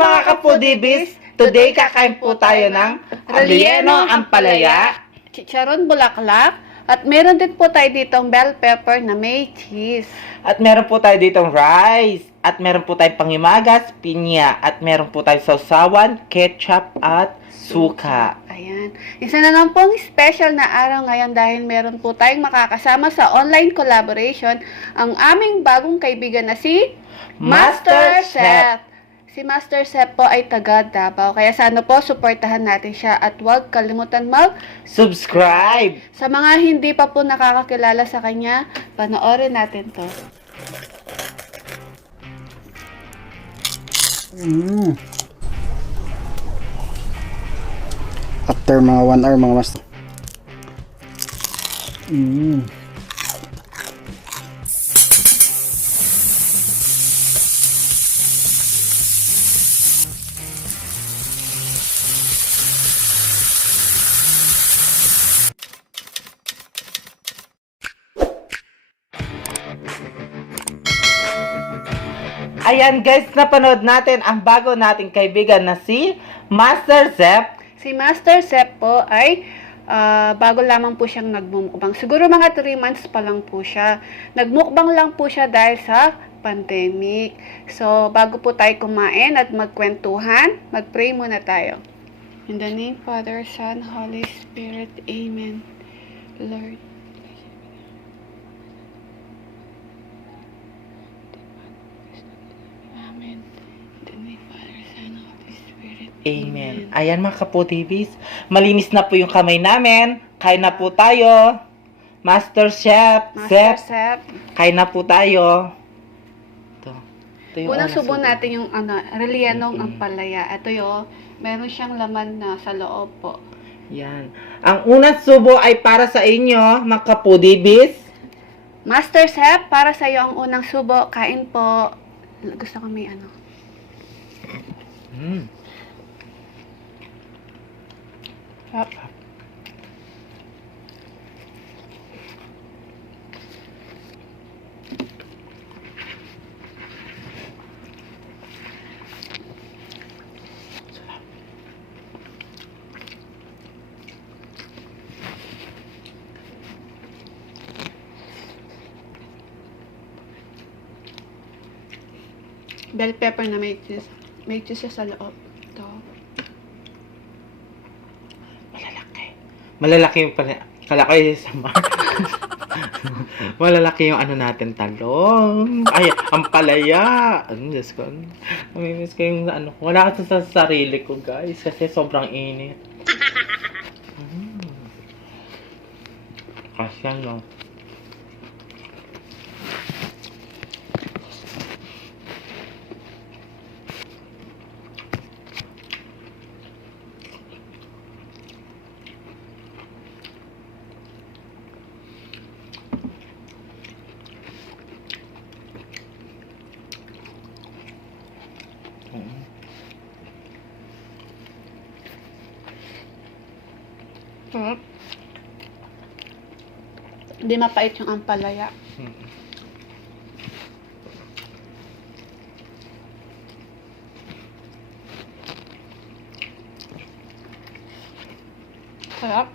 mga kapudibis, today kakain po tayo ng relleno ampalaya, chicharon bulaklak, at meron din po tayo ditong bell pepper na may cheese. at meron po tayo ditong rice, at meron po tayong pangimagas, pinya, at meron po tayong sausawan, ketchup, at suka. Ayan. Isa na lang pong special na araw ngayon dahil meron po tayong makakasama sa online collaboration ang aming bagong kaibigan na si Master Chef. Si Master Chef po ay taga Davao, kaya sana po suportahan natin siya at huwag kalimutan Subscribe! sa mga hindi pa po nakakakilala sa kanya, panoorin natin to. After mga 1 hour mga master. Ayan guys, napanood natin ang bago nating kaibigan na si Master Chef. Si Master Chef po ay bago lamang po siyang nagmumukbang. Siguro mga 3 months pa lang po siya. Nagmukbang lang po siya dahil sa pandemic. So, bago po tayo kumain at magkwentuhan, mag-pray muna tayo. In the name, Father, Son, Holy Spirit, Amen. Lord. Amen. In the name, Father, Son, Holy Spirit, Amen. Ayan mga kapudibis, malinis na po yung kamay namin. Kain na po tayo. Master Chef, Master Chef. kain na po tayo. Ito yung Unang subo subo. natin yung rellenong ampalaya. Ito yung, meron siyang laman na sa loob po. Yan. Ang unang subo ay para sa inyo, mga kapudibis. Master Chef, para sa iyo ang unang subo. Kain po. Gusto ko may ano. Sarap. Bell pepper na may cheese. May cheese siya sa loob. Ito. Malalaki. Malalaki yung pala. Kalaki sa malalaki yung ano natin, talong. Ay, ang palaya. Ano, Diyos ko. Namimiss ko yung ano. Wala ka sa sarili ko, guys. Kasi sobrang init. Kasya, no? Sarap. Hindi mapait yung ampalaya. Sarap.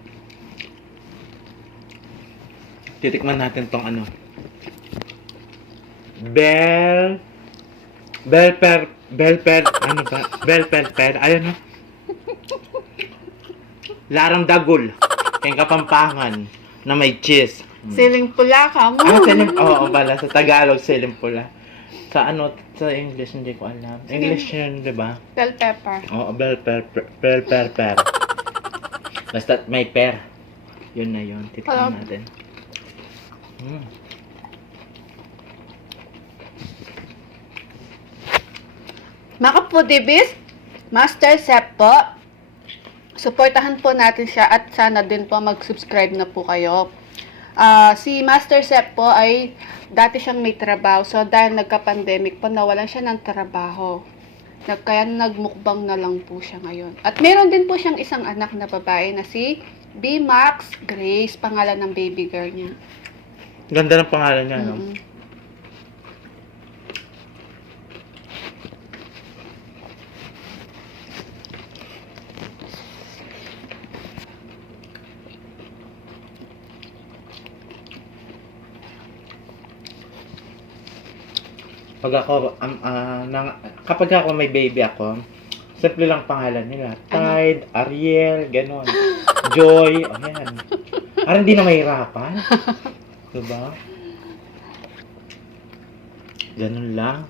Titikman natin tong ano. Bell pepper, ano ba? Bell pepper, ayun no? Larang dagol, kayong Kapampangan, na may cheese. Siling pula ka mo. Oo, bala, sa Tagalog, siling pula. Sa ano, sa English, hindi ko alam. English yun, di ba? Bell pepper. Oo, bell pepper. Basta may per. Yun na yun, titikman natin. Mga kapudibis, Master Chef po, suportahan po natin siya at sana din po mag-subscribe na po kayo. Si Master Chef po ay dati siyang may trabaho. So dahil nagka-pandemic po, nawalan siya ng trabaho. Kaya nagmukbang na lang po siya ngayon. At meron din po siyang isang anak na babae na si B. Max Grace, pangalan ng baby girl niya. Ganda ng pangalan niya, no? Pag ako, kapag ako may baby ako, simple lang pangalan nila. Tide, Ariel, ganon. Joy, ayan. Parang hindi na mahirapan. Diba? Ganon lang.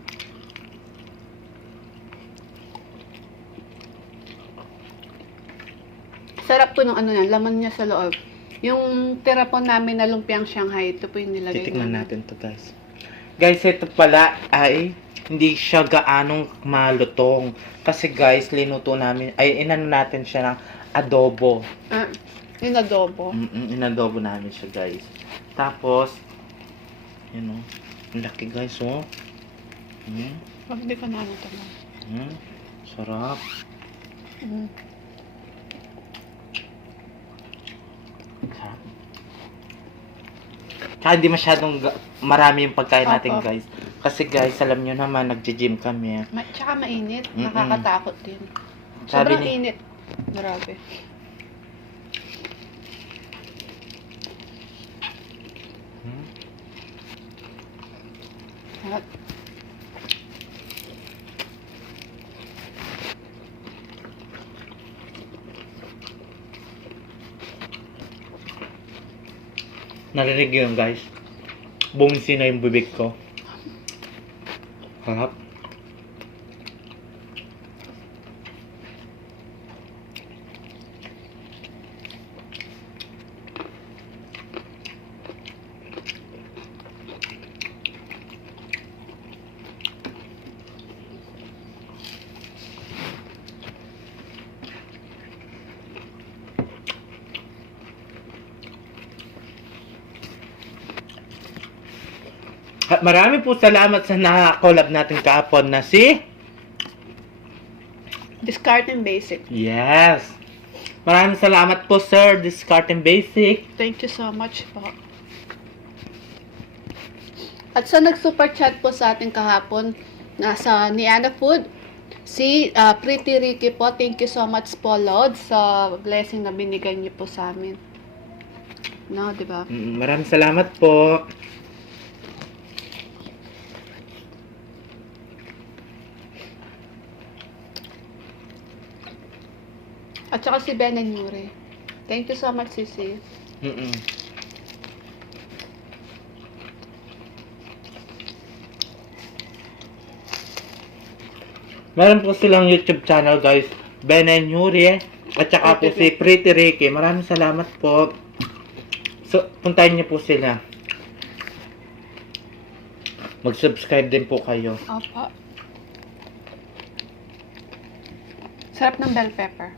Sarap po ng ano yan, laman niya sa loob. Yung tira po namin na lumpiang Shanghai, ito po yung nilagay Titikman namin. natin to guys. Guys, ito pala ay hindi siya gaanong malutong. Kasi guys, linuto namin, ay inano natin siya ng adobo. Yung adobo. Inadobo namin siya guys. Tapos, yun o. Ang laki guys o. Pag hindi ka na ano ito. Sarap. Sarap. Kaya hindi masyadong marami yung pagkain natin Opo. guys. Kasi guys, alam nyo naman, nagji-gym kami. Tsaka mainit, Mm-mm. nakakatakot din. Sabi Sobrang ni- init. Grabe. At Narinig yun guys. Bumisi na yung bibig ko. Harap. At marami po salamat sa na-collab natin kahapon na si... discarding basic. Yes! Maraming salamat po sir, Discarding Basic. Thank you so much po. At sa nag-super chat po sa ating kahapon, nasa Niana Food, si Pretty Ricky po, thank you so much po Lord sa blessing na binigay niyo po sa amin. No, di ba? Maraming salamat po. At saka si Ben and Yuri. Thank you so much, Sisi. Meron po silang YouTube channel guys, Ben and Yuri. At saka po si Pretty Ricky. Maraming salamat po. So, puntahin niyo po sila. Mag-subscribe din po kayo. Opo. Sarap ng bell pepper.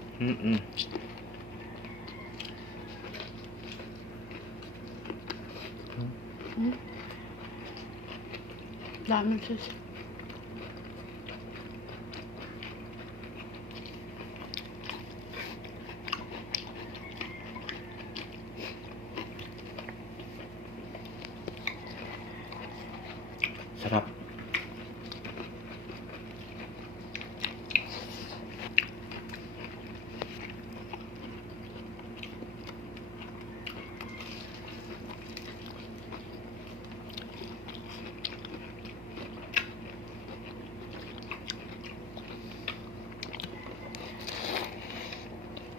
Dami sis. Sarap.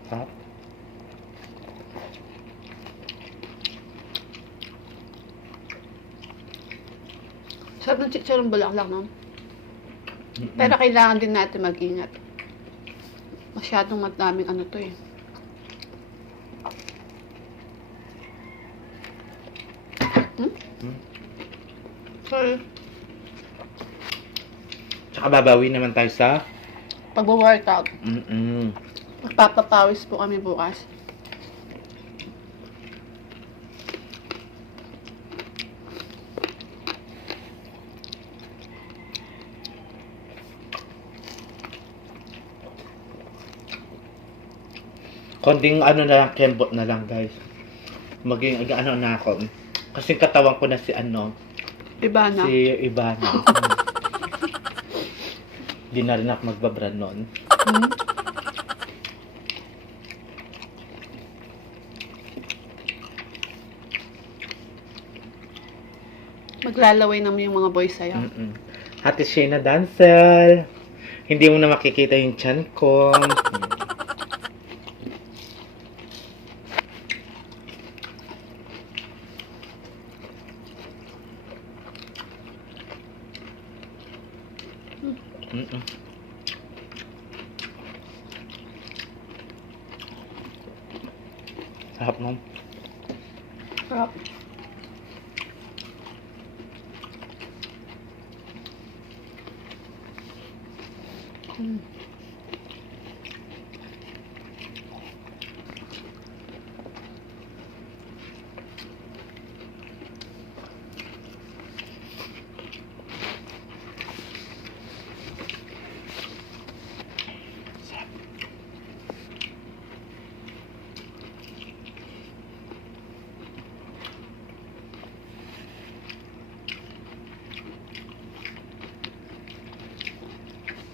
Sarap. Sarap ng chicharong bulaklak, no? Pero kailangan din natin mag-ingat. Masyadong madaming ano to eh. Sorry. Tsaka babawi naman tayo sa... Pag-workout. Magpapapawis po kami bukas. Konting ano na lang, kembot na lang guys. Maging ano na ako. Kasi katawan ko na si ano, Iba na. si Ivana. Di na rin ako magbabrand noon. Maglalaway naman yung mga boys sa'yo. Ate Shayna Dancel. Hindi mo na makikita yung chan ko. Mm-mm. Sarap mo. Sarap.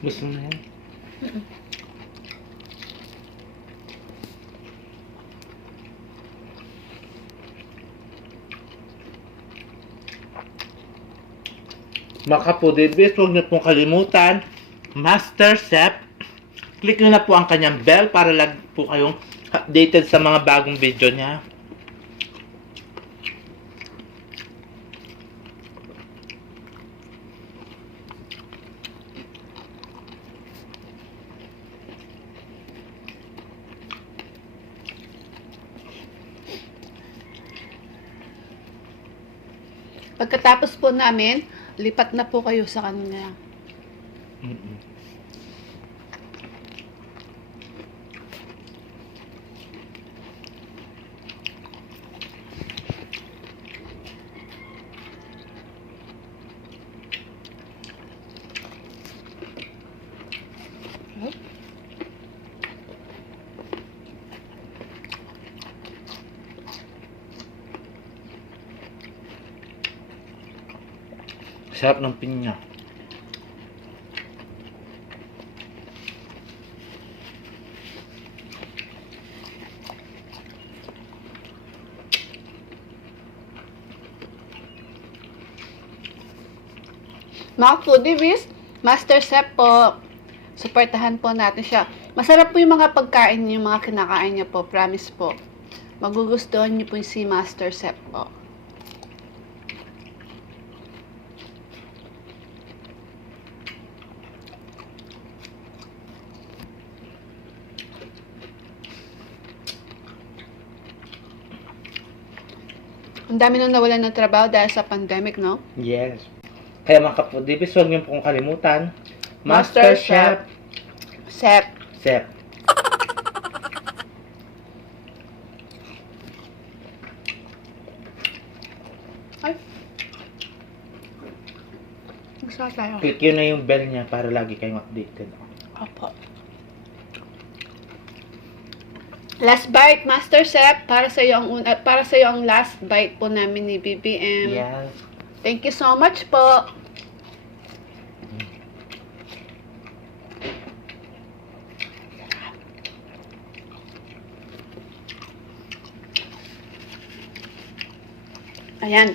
Gusto mo na yan? Mga kapudibis, huwag niyo pong kalimutan, Master Chef. Click niyo na po ang kanyang bell para lagi po kayong updated sa mga bagong video niya. Pagkatapos po namin, lipat na po kayo sa kanya. Mm-mm. Sarap ng pinya. Mga foodies, Master Chef po, supportahan po natin siya. Masarap po yung mga pagkain niyo, yung mga kinakain niya po, promise po. Magugustuhan niyo po yung si Master Chef po. Ang dami nang nawalan ng trabaho dahil sa pandemic, no? Yes. Kaya mga kapudibis, huwag niyo pong kalimutan, Master Master Chef. Chef. Chef. Ay. Masarap tayo. Click yun na yung bell niya para lagi kayong updated. Opo. Last bite, Master Chef, para sa iyo ang last bite po namin ni BBM. Yes. Thank you so much po. Ayan.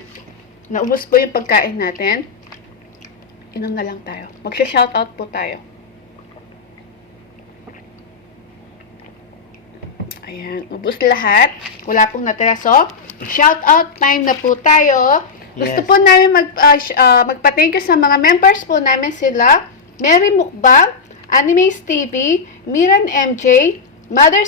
Naubos po yung pagkain natin. Inom na lang tayo. Magsha-shoutout po tayo. Ayan. Ubos lahat. Wala pong natira. So, shoutout time na po tayo. Gusto Yes. po namin magpa-thank you sa mga members po namin sila. Mary Mukbang, Animes TV, Miran MJ, Mother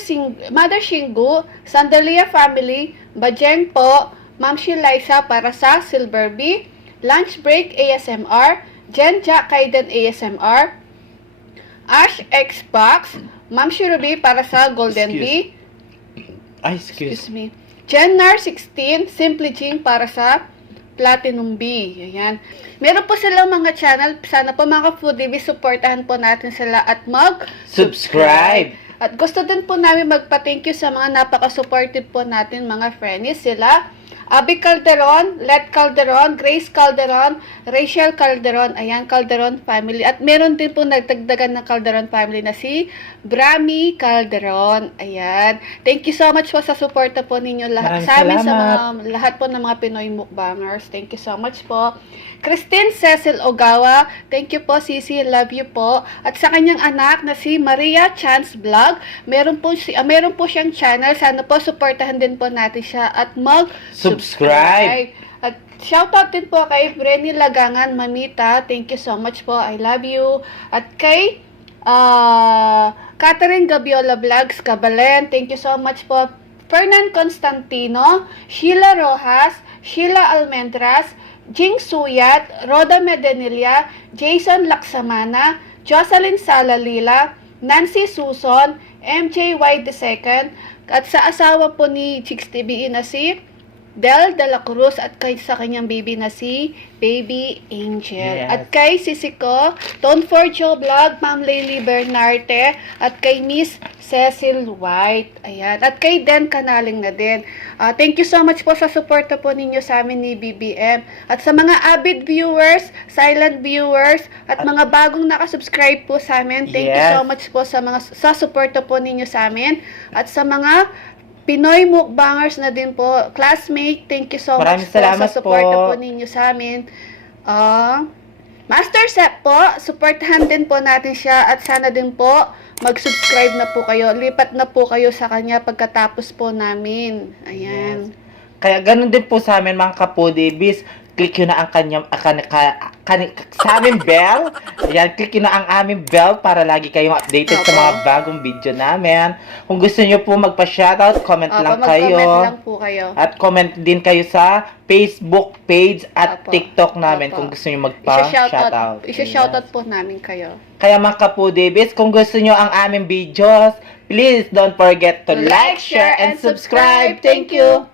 Shingu, Sandalia Family, Bajeng po, Ma'am Liza para sa Silver Bee, Lunch Break ASMR, Jen Jack Kaiden ASMR, Ash Xbox, Ma'am Ruby para sa Golden Bee, Ay, excuse. excuse me, Jennar 16, Simply Jing para sa Platinum B. Ayan. Meron po silang mga channel. Sana po mga foodie, supportahan po natin sila at Subscribe! At gusto din po namin magpa-thank you sa mga napaka-supportive po natin mga friends. Sila Abby Calderon, Let Calderon, Grace Calderon, Rachel Calderon, ayan, Calderon family. At meron din po nagdagdagan ng Calderon family na si Brami Calderon. Ayan. Thank you so much po sa suporta po ninyo lahat. Maraming Sa amin, sa salamat. mga, lahat po ng mga Pinoy mukbangers. Thank you so much po. Christine Cecil Ogawa, thank you po, Sisi, love you po. At sa kanyang anak na si Maria Chance Vlog, meron po siyang channel. Sana po suportahan din po natin siya at Subscribe. At shoutout din po kay Brenny Lagangan, Mamita. Thank you so much po. I love you. At kay Catherine Gabiola Vlogs, Kabalen. Thank you so much po. Fernan Constantino, Sheila Rojas, Sheila Almendras, Jing Suyat, Roda Medenilla, Jason Laksamana, Jocelyn Salalila, Nancy Suson, MJ White II, at sa asawa po ni Chicks TVE na si Del de la Cruz at kay sa kanyang baby na si Baby Angel. Yes. At kay Sisiko, Tone for Joe Vlog, Ma'am Laylie Bernarte, at kay Miss Cecil White. Ayan. At kay Den Kanaling na din. Thank you so much po sa suporta po ninyo sa amin ni BBM. At sa mga avid viewers, silent viewers, at mga bagong nakasubscribe po sa amin, thank you Yes. so much po sa suporta po ninyo sa amin. At sa mga Pinoy mukbangers na din po, classmate, thank you so Maraming much po sa salamat suporta po. po ninyo sa amin. Master Sep po, suportahan din po natin siya at sana din po mag-subscribe na po kayo. Lipat na po kayo sa kanya pagkatapos po namin. Ayan. Kaya ganun din po sa amin mga kapudibis. Click nyo na ang kanyang sa aming bell. Ayan, click nyo na ang aming bell para lagi kayong updated sa mga bagong video namin. Kung gusto nyo po magpa-shoutout, comment lang kayo. Mag-comment lang po kayo. At comment din kayo sa Facebook page at Opo. TikTok namin Opo. kung gusto nyo magpa-shoutout. Isa-shoutout po namin kayo. Kaya mga kapudibis, kung gusto nyo ang aming videos, please don't forget to like, share, and subscribe. Thank you!